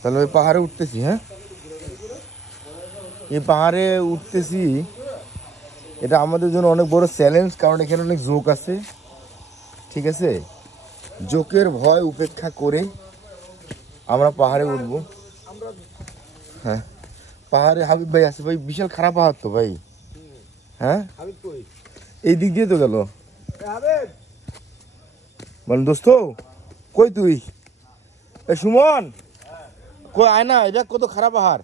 তাহলে ওই পাহাড়ে উঠতেছি। হ্যাঁ, এই পাহাড়ে উঠতেছি, এটা আমাদের জন্য অনেক বড় চ্যালেঞ্জ, কারণ এখানে অনেক জোক আছে। ঠিক আছে, জোকের ভয় উপেক্ষা করে আমরা পাহাড়ে উঠবো। হ্যাঁ, পাহাড়ে হাবিব ভাই আছে ভাই, বিশাল খারাপ পাহাড় তো ভাই। হ্যাঁ, এই দিক দিয়ে তো গেল মানে দোস্ত। কই তুই? এ সুমন, কই আয় না, এটা কত খারাপ পাহাড়।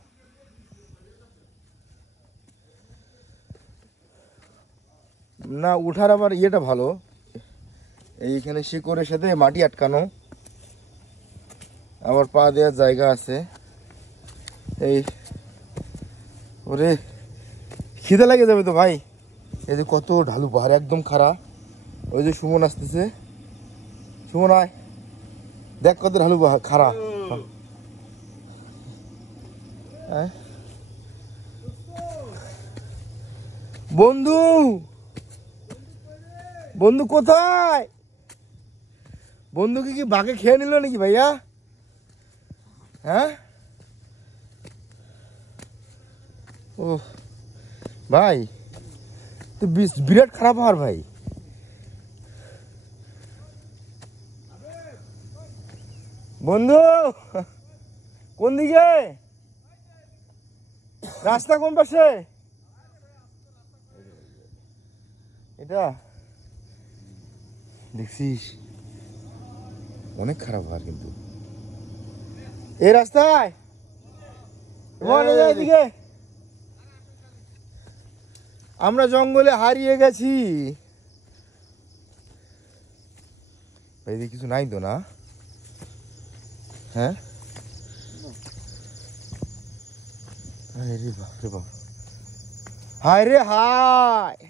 না, উঠার আবার ইয়েটা ভালো, এইখানে শিকড়ের সাথে মাটি আটকানো, আবার পা দেওয়ার জায়গা আছে। এই ওরে খিদে লাগে যাবে তো ভাই। এই যে কত ঢালু পাহাড়, একদম খাড়া। ওই যে সুমন আসতেছে, সুমন আয়, দেখ কত ঢালু পাহাড়, খাড়া। বন্ধু, বন্ধু কোথায়? বন্ধুকে কি বাঘে খেয়ে নিল নাকি ভাইয়া? হ্যাঁ, ও ভাই তো বিরাট খারাপ পাহাড় ভাই। বন্ধু কোন দিকে? রাস্তা কোন পাশে? এটা দেখছিস, অনেক খারাপ পাহাড় কিন্তু এই রাস্তায়। এদিকে আমরা জঙ্গলে হারিয়ে গেছি। এদিকে কিছু নাই তো না? হ্যাঁ, রে বাপ রে বাপ, হায় রে হায়।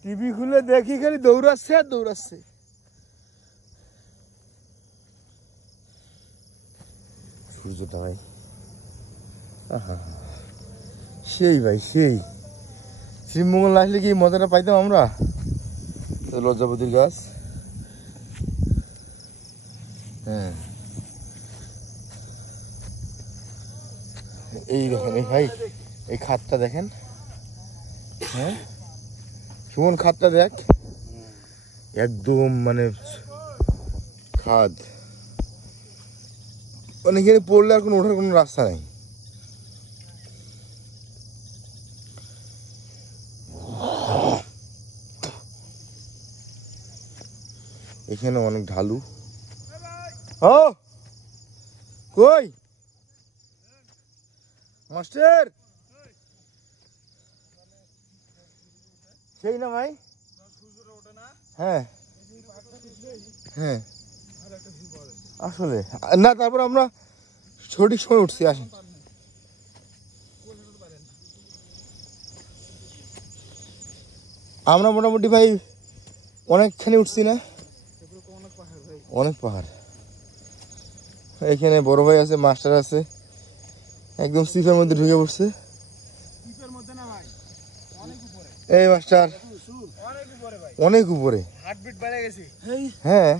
টিভি খুলে দেখি খালি দৌড়াচ্ছে আর দৌড়াচ্ছে। সূর্যটা ভাই সেই ভাই সেই। শ্রীমঙ্গল আসলে কি মজাটা পাইতাম আমরা। লজ্জাপতির গাছ, হ্যাঁ এই দেখেন ভাই, এই খাতটা দেখেন। হ্যাঁ সুমন, খাতটা দেখ, একদম মানে খাদ, মানে এখানে পড়লে আর কোনো ওঠার কোনো রাস্তা নেই। এখানে অনেক ঢালু। ও কই মাস্টার? সেই না ভাই। হ্যাঁ হ্যাঁ, আসলে না, তারপর আমরা সঠিক সময় উঠছি। আসেন, আমরা মোটামুটি ভাই অনেকখানি উঠছি না? অনেক পাহাড়। এখানে বড় ভাই আছে, মাস্টার আছে, একদম সিফের মধ্যে ঢুকে পড়ছে। এই মাস্টার অনেক উপরে, হ্যাঁ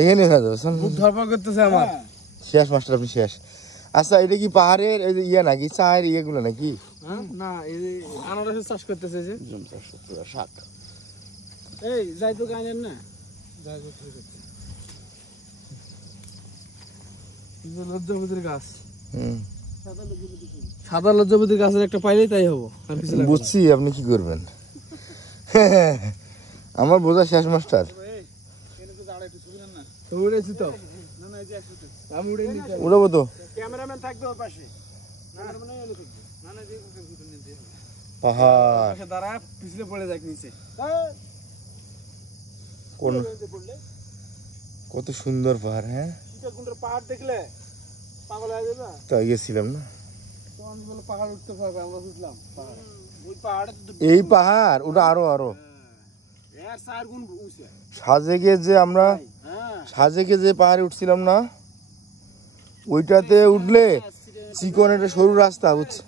এখানে হয়ে যাবে। শেষ মাস্টার, আপনি শেষ। আচ্ছা, এটা কি পাহাড়ের ইয়ে নাকি, চায়ের ইয়েগুলো নাকি? না, এই যে আনারসের চাষ করতেছে, যে জুম চাষ করতে শাক। এই যাই তো গাইলেন না, যাই তো লজ্জাপতির গাছ। সাদা লজ্জাপতির গাছের একটা পাইলেই তাই হবো। বুঝছি আপনি কি করবেন। আমার বোঝা শেষ মাস্টার। উড়েছি তো, উড়াবো তো। ক্যামেরাম্যান থাকবে ওর পাশে, পাহাড় দাঁড়া, পিছলে পড়ে যাক নিচে। কোন কত সুন্দর পাহাড়। হ্যাঁ, পাহাড় দেখলে পাগল হয়ে যাবে। তো গেছিলাম না, পাহাড় উঠতে পারবে, আমরা বুঝলাম ওই পাহাড়ে। এই পাহাড় ওটা আরো আরো সাজেকে, যে আমরা সাজেকে যে পাহাড়ে উঠছিলাম না, ওইটাতে উঠলে চিকন একটা সরু রাস্তা, বুঝছে?